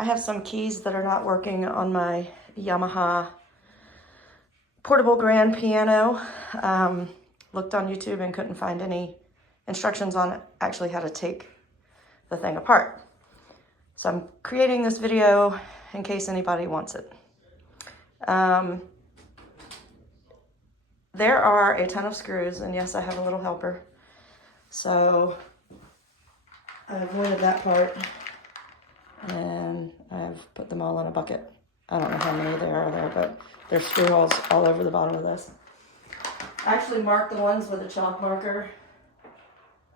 I have some keys that are not working on my Yamaha portable grand piano. Looked on YouTube and couldn't find any instructions on actually how to take the thing apart. So I'm creating this video in case anybody wants it. There are a ton of screws, and yes, I have a little helper. So I avoided that part, and I've put them all in a bucket. I don't know how many there are there, but there's screw holes all over the bottom of this. I actually marked the ones with a chalk marker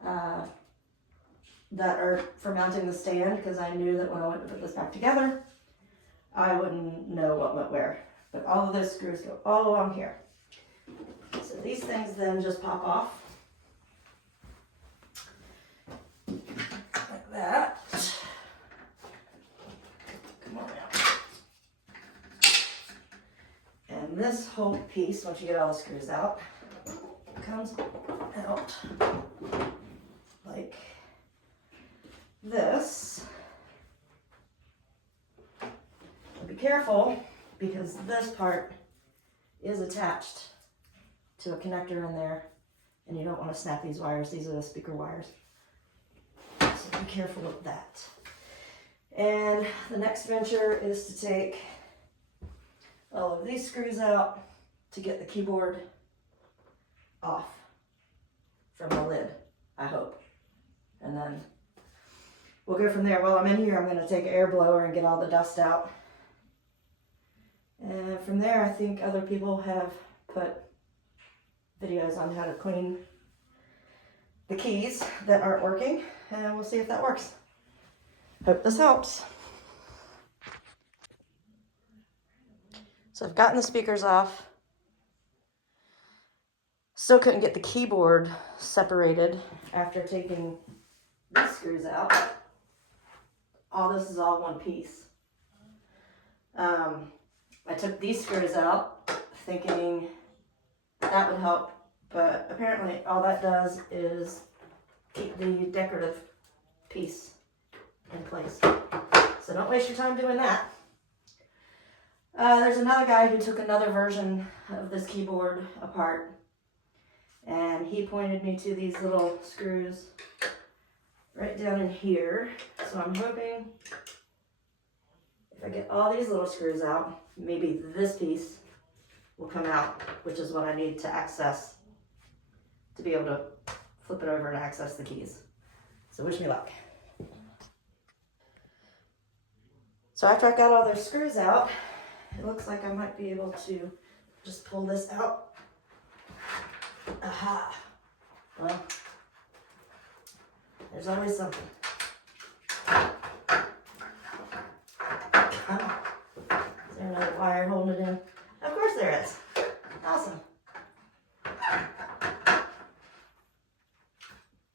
that are for mounting the stand, because I knew that when I went to put this back together, I wouldn't know what went where. But all of those screws go all along here. So these things then just pop off. Like that. Come on now. And this whole piece, once you get all the screws out, comes out like this. But be careful, because this part is attached to a connector in there, and you don't want to snap these wires. These are the speaker wires. So be careful with that. And the next venture is to take all of these screws out to get the keyboard off from the lid, I hope. And then we'll go from there. While I'm in here, I'm going to take an air blower and get all the dust out. And from there, I think other people have put videos on how to clean the keys that aren't working, and we'll see if that works. Hope this helps. So I've gotten the speakers off. Still couldn't get the keyboard separated after taking these screws out. All this is all one piece. I took these screws out thinking that would help, but apparently all that does is keep the decorative piece in place. So don't waste your time doing that. There's another guy who took another version of this keyboard apart, and he pointed me to these little screws right down in here. So I'm hoping if I get all these little screws out, maybe this piece will come out, which is what I need to access, to be able to flip it over and access the keys. So wish me luck. So after I got all those screws out, it looks like I might be able to just pull this out. Aha. Well, there's always something. Come on. Is there another wire holding it in? Of course there is. Awesome.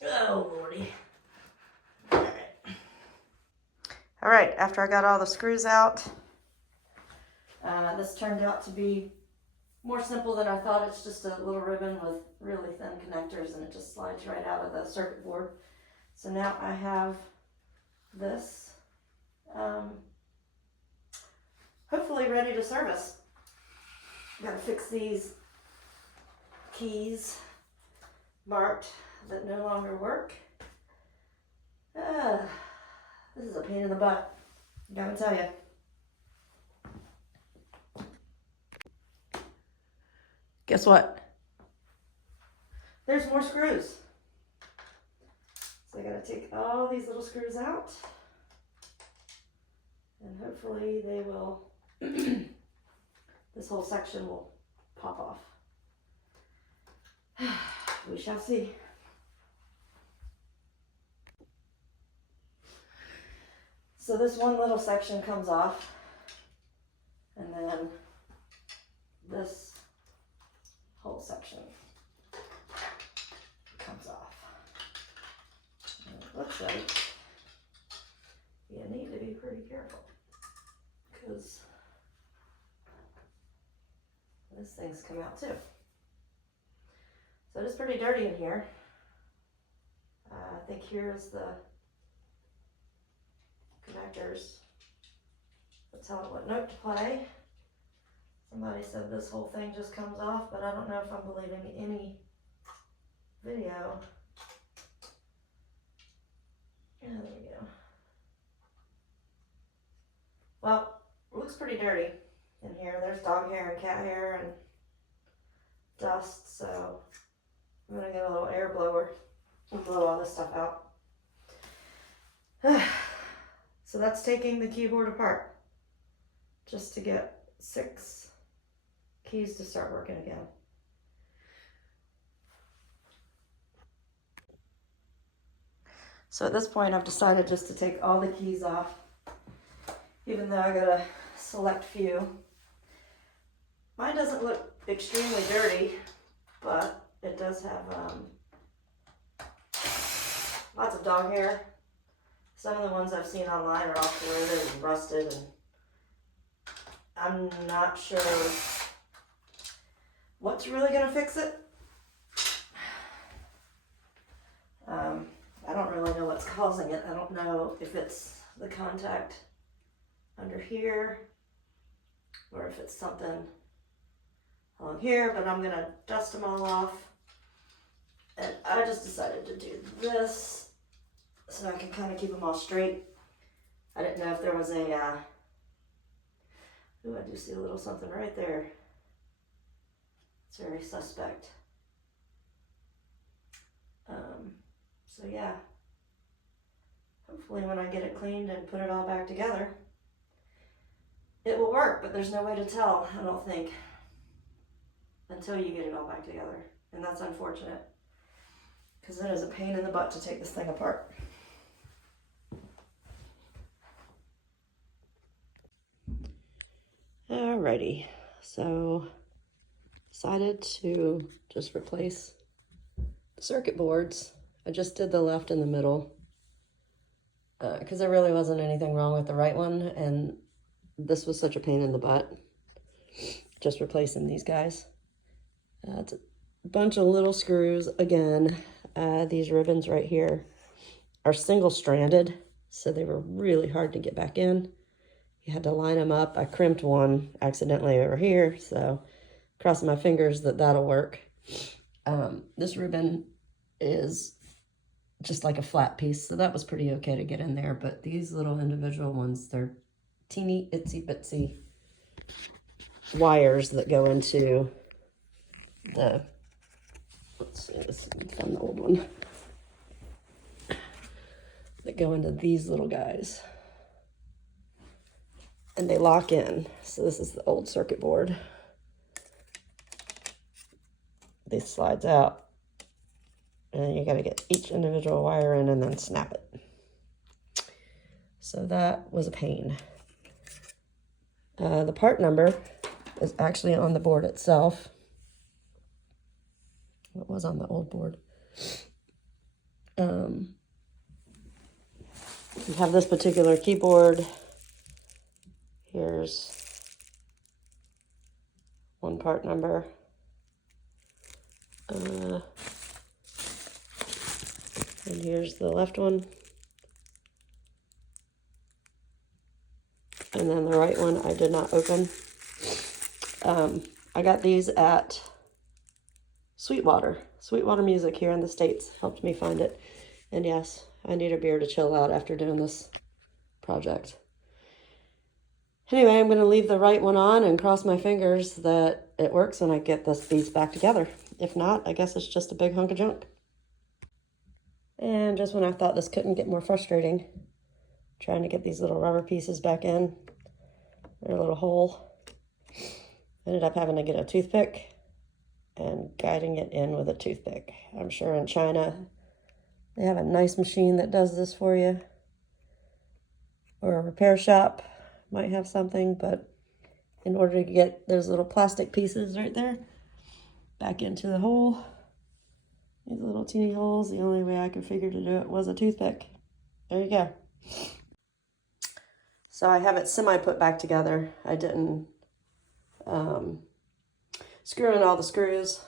Oh, Lordy. All right, after I got all the screws out, this turned out to be more simple than I thought. It's just a little ribbon with really thin connectors, and it just slides right out of the circuit board. So now I have this hopefully ready to service. Got to fix these keys marked that no longer work. This is a pain in the butt, gotta tell you. Guess what? There's more screws. So I gotta take all these little screws out, and hopefully they will, this whole section will pop off. We shall see. So this one little section comes off, and then this whole section comes off. And it looks like you need to be pretty careful, because these things come out too. So it is pretty dirty in here. I think here's the connectors tell it what note to play. Somebody said this whole thing just comes off, but I don't know if I'm believing any video. Yeah, there we go. Well, it looks pretty dirty in here. There's dog hair and cat hair and dust, so I'm gonna get a little air blower and blow all this stuff out. So that's taking the keyboard apart just to get 6 keys to start working again. So at this point I've decided just to take all the keys off, even though I got a select few. Mine doesn't look extremely dirty, but it does have lots of dog hair. Some of the ones I've seen online are all corroded and rusted, and I'm not sure what's really gonna fix it. I don't really know what's causing it. I don't know if it's the contact under here or if it's something along here, but I'm gonna dust them all off. And I just decided to do this so I can kind of keep them all straight. I didn't know if there was a, ooh, I do see a little something right there. It's very suspect. So yeah, hopefully when I get it cleaned and put it all back together, it will work, but there's no way to tell, I don't think, until you get it all back together. And that's unfortunate, because it is a pain in the butt to take this thing apart. Alrighty, so decided to just replace the circuit boards. I just did the left and the middle because there really wasn't anything wrong with the right one, and this was such a pain in the butt, just replacing these guys. It's a bunch of little screws again. These ribbons right here are single-stranded, so they were really hard to get back in. You had to line them up. I crimped one accidentally over here, so crossing my fingers that that'll work. This ribbon is just like a flat piece, so that was pretty okay to get in there, but these little individual ones, they're teeny itsy bitsy wires that go into the, let's see, this is an old one, that go into these little guys, and they lock in. So this is the old circuit board. This slides out, and you got to get each individual wire in and then snap it. So that was a pain. The part number is actually on the board itself. It was on the old board. You have this particular keyboard. Here's one part number. And here's the left one. And then the right one I did not open. I got these at Sweetwater Music here in the States. Helped me find it. And yes, I need a beer to chill out after doing this project. Anyway, I'm going to leave the right one on and cross my fingers that it works when I get this piece back together. If not, I guess it's just a big hunk of junk. And just when I thought this couldn't get more frustrating, trying to get these little rubber pieces back in their little hole, ended up having to get a toothpick and guiding it in with a toothpick. I'm sure in China they have a nice machine that does this for you, or a repair shop might have something, but in order to get those little plastic pieces right there back into the hole, these little teeny holes, the only way I could figure to do it was a toothpick. There you go. So I have it semi put back together. I didn't screw in all the screws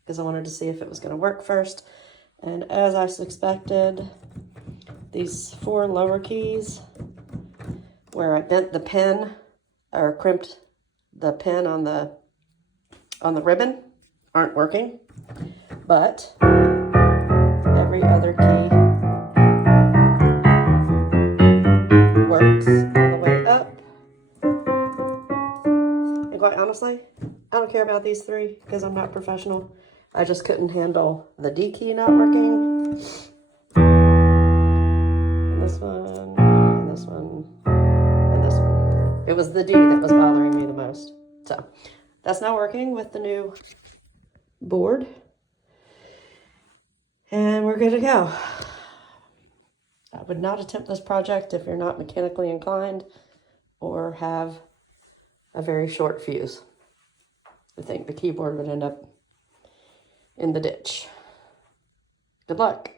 because I wanted to see if it was going to work first. And as I suspected, these 4 lower keys where I bent the pin or crimped the pin on the ribbon aren't working, but every other key works all the way up. And quite honestly, I don't care about these three because I'm not professional. I just couldn't handle the D key not working. And this one, and this one, and this one. It was the D that was bothering me the most. So that's not working with the new board. And we're good to go. I would not attempt this project if you're not mechanically inclined or have a very short fuse. I think the keyboard would end up in the ditch. Good luck.